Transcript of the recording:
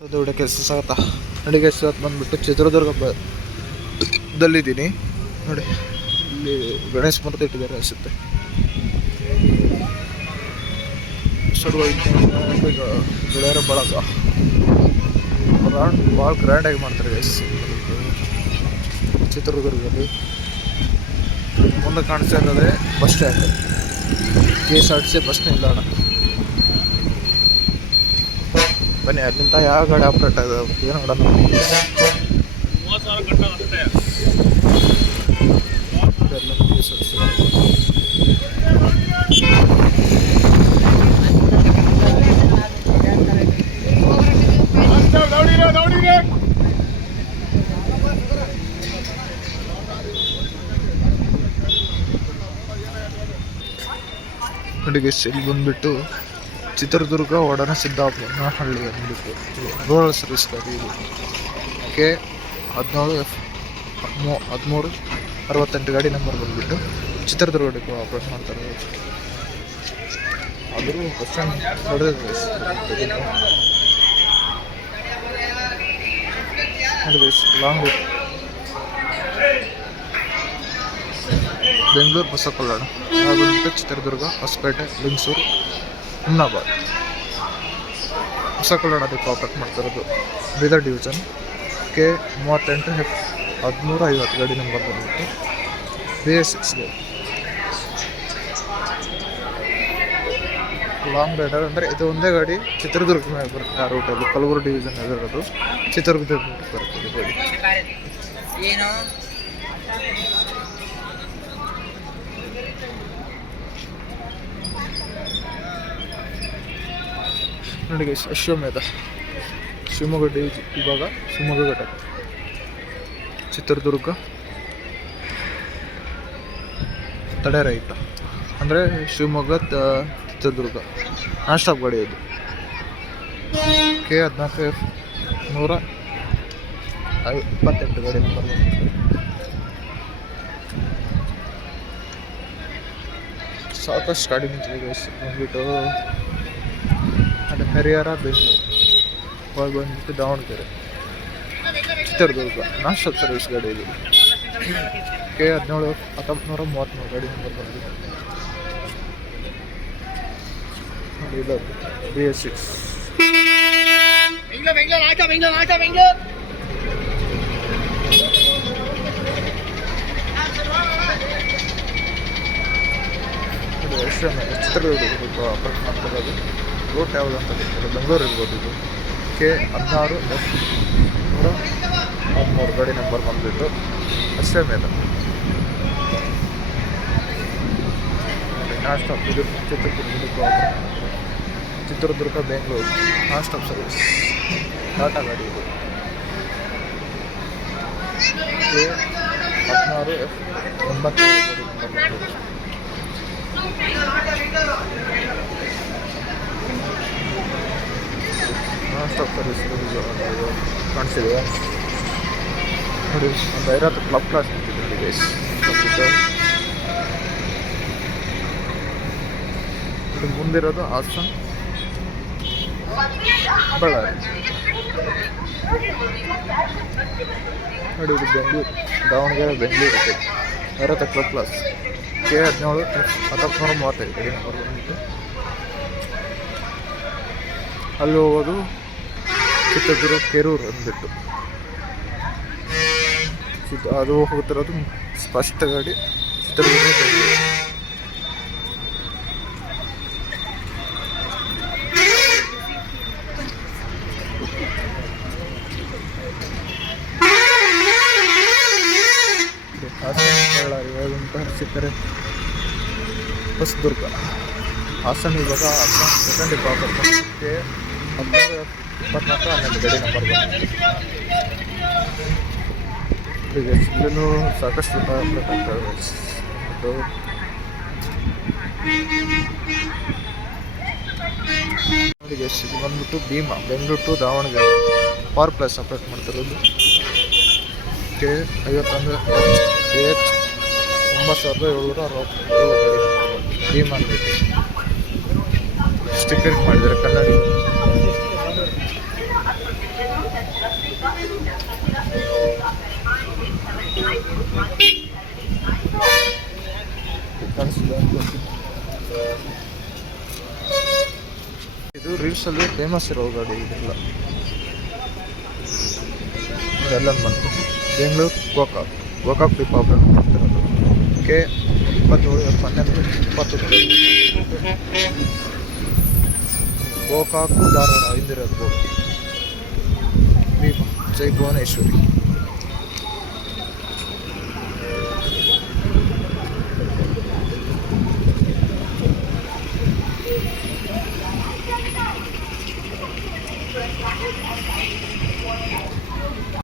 ದೊಡ್ಡ ಕೆಲಸ ಸಾಗತ್ತಾ ನೋಡಿ ಬಂದ್ಬಿಟ್ಟು ಚಿತ್ರದುರ್ಗ ದಲ್ಲಿದ್ದೀನಿ. ನೋಡಿ, ಇಲ್ಲಿ ಗಣೇಶ ಮೂರ್ತಿ ಇಟ್ಟಿದ್ದಾರೆ ಅನಿಸುತ್ತೆ. ಗೆಳೆಯರ ಬಳಗ. ಗ್ರ್ಯಾಂಡ್ ಭಾಳ ಗ್ರ್ಯಾಂಡಾಗಿ ಮಾಡ್ತಾರೆ ಗೈಸ್ ಚಿತ್ರದುರ್ಗದಲ್ಲಿ. ಮುಂದೆ ಕಾಣಿಸ್ತಾ ಇರೋದೇ bus stand. K S R T C bus ನಿಲ್ದಾಣ. ಬನ್ನಿ ಅಲ್ಲಿಂದ ಯಾವ ಗಾಡಿ ಆಪ್ರೇಟ್ ಆಗಿದೆ? ಏನು ನೋಡೋಣ ಅಡುಗೆ ಸೆಲ್ ಬಂದ್ಬಿಟ್ಟು ಚಿತ್ರದುರ್ಗ, ಒಡನ ಸಿದ್ದಾಪುರ ಹಳ್ಳಿ ಅಂದ್ಬಿಟ್ಟು ರೂರಲ್ ಸರ್ವಿಸ್ ಗಾಡಿ ಇದು. ಕೆ ಹದಿನೇಳು ಎಫ್, ಹದಿಮೂ, ಹದಿಮೂರು, ಅರವತ್ತೆಂಟು ಗಾಡಿ ನಂಬರ್ ಬಂದುಬಿಟ್ಟು ಚಿತ್ರದುರ್ಗ ಡಿಪೋ ಆಪ್ರೇಟ್ ಮಾಡ್ತಾರೆ. ಆದರೂ ಬಸ್ ಸ್ಟ್ಯಾಂಡ್ ನೋಡಿದ್ರೆ ನೋಡಿ ಲಾಂಗ್ ರೂಟ್ ಬೆಂಗಳೂರು ಬಸ ಕಲ್ಯಾಣ ಅದು ಚಿತ್ರದುರ್ಗ, ಹೊಸಪೇಟೆ ಲಿಂಗಸೂರು ಹುಮ್ನಾಬಾದ್ ಹೊಸ ಕಲ್ಯಾಣ ಡಿಪೋ ಆಪ್ರೇಟ್ ಮಾಡ್ತಿರೋದು ಬೀದರ್ ಡಿವಿಷನ್ ಕೆ ಮೂವತ್ತೆಂಟು ಹೆಫ್ ಹದಿಮೂರು ಐವತ್ತು ಗಾಡಿ ನಂಬರ್ ಬಂದ್ಬಿಟ್ಟು ಬಿ ಎಸ್ ಸಿಕ್ಸ್ಗೆ ಲಾಂಗ್ ರೈಡರ್ ಅಂದರೆ ಇದು ಒಂದೇ ಗಾಡಿ ಚಿತ್ರದುರ್ಗ ಮೇಲೆ ಬರುತ್ತೆ ಆ ರೂಟಲ್ಲಿ ಕಲಬುರಗಿ ಡಿವಿಷನ್ ಇರೋದು. ಚಿತ್ರದುರ್ಗದ ಬರುತ್ತೆ ಗಾಡಿ. ನೋಡಿ ಗೈಸ್ ಅಶ್ವಮೇಧ ಶಿವಮೊಗ್ಗ ಡಿವಿಜ್ ಇವಾಗ ಶಿವಮೊಗ್ಗ ಘಟಕ. ಚಿತ್ರದುರ್ಗ. ತಡೆ ರಹಿತ ಅಂದರೆ ಶಿವಮೊಗ್ಗ ಚಿತ್ರದುರ್ಗ. ನಾನ್ ಸ್ಟಾಪ್ ಗಾಡಿ ಇದು ಕೆ ಹದಿನಾಲ್ಕು ಎಫ್ ನೂರ ಇಪ್ಪತ್ತೆಂಟು ಗಾಡಿ ನಂಬರ್ ಸಾಕಷ್ಟು ಗಾಡಿ ನಿಂತಿದೆ ಬಂದ್ಬಿಟ್ಟು. ಅದು ಹರಿಹರ, ಬೆಂಗಳೂರು. ಹೋಗಿ ಬಂದ್ಬಿಟ್ಟು ದಾವಣಗೆರೆ. ಚಿತ್ರದುರ್ಗ ನಾನ್ ಸರ್ವಿಸ್ ಗಾಡಿ ಇದು. ಕೆ ಹದಿನೇಳು ಹತ್ತೊಂಬತ್ತು ಮೂವತ್ತ್ಮೂರು ಗಾಡಿ ನಂಬರ್ ಬಂದಿದೆ. B S six. Chitradurga route ಯಾವುದು ಅಂತ ಗೊತ್ತಿಲ್ಲ. ಬೆಂಗಳೂರು ಇರ್ಬೋದು ಇದು. ಕೆ ಹದಿನಾರು ಎಫ್ ನೂರ ಹದಿಮೂರು ಗಾಡಿ ನಂಬರ್ ಬಂದುಬಿಟ್ಟು ಅಷ್ಟೇ ಮೇಲೆ. ಲಾಸ್ಟ್ ಆಫ್ ಇದು Chitradurga Chitradurga, Bengaluru. Last off service Tata ಗಾಡಿ ಇದು. ಕೆ ಹದಿನಾರು ಎಫ್ ಒಂಬತ್ತು ಸರ್ವಿಸ್ ಕಾಣಿಸಿದೆ ನೋಡಿ ಒಂದು ಐವತ್ತು ಕ್ಲಬ್ ಕ್ಲಾಸ್ ಗೈಸ್ ಇದು ಮುಂದಿರೋದು ಹಾಸನ್. ಬಳ್ಳಾರಿ. ನೋಡಿ ಇದು Bengaluru. Davanagere, Bengaluru Airavata club class K ಹದಿನೇಳು ಹತ್ತೊಂಬತ್ತು ಮೂವತ್ತೈದು. ಅಲ್ಲಿ ಹೋಗೋದು ಚಿತ್ರದುರ್ಗ ಕೆರೂರು ಅಂದ್ಬಿಟ್ಟು. ಅದು ಹೋಗ್ತಿರೋದು ಸ್ಪಷ್ಟ ಗಾಡಿ. ಚಿತ್ರದುರ್ಗ ವೈಗುಂಠ ಸಿಕ್ಕರೆ ಹೊಸದುರ್ಗ. ಹಾಸನ ಇವಾಗ ಸೆಕೆಂಡ್ ಹದಿನಾರು ಇಪ್ಪತ್ನಾಲ್ಕು ಹನ್ನೊಂದು ಗಡಿ ನಂಬರ್ ಈಗ ಇಲ್ಲೂ ಸಾಕಷ್ಟು ಮತ್ತು ಇದು ಬಂದ್ಬಿಟ್ಟು Bhima, Bengaluru to Davangere. Power plus operate ಮಾಡ್ತಿರೋದು ಕೆ ಐವತ್ತೊಂದು, ಎಚ್ ಎಚ್ ಒಂಬತ್ತು ಸಾವಿರದ ಏಳ್ನೂರ ಅರವತ್ತೇಳು ಭೀಮಾ ಅಂದ್ಬಿಟ್ಟು ಸ್ಟಿಕ್ಕರಿಂಗ್ ಮಾಡಿದ್ದಾರೆ ಕನ್ನಡಿ. ಇದು ರೀಲ್ಸಲ್ಲಿ ಫೇಮಸ್ ಇರೋ ಗಾಡಿ ಇದೆಲ್ಲ ಇದೆಲ್ಲ ಬಂತು. ಬೆಂಗಳೂರು ಗೋಕಾಕ್. ಗೋಕಾಕ್ ಡಿಪೋ ಅಂತ ಬರ್ತಿರೋದು ಕೆ ಇಪ್ಪತ್ತೇಳು ಹನ್ನೊಂದು ಇಪ್ಪತ್ತು. ಗೋಕಾಕು, ಧಾರವಾಡ ಹಿಂದಿರೋದು 这一波内饰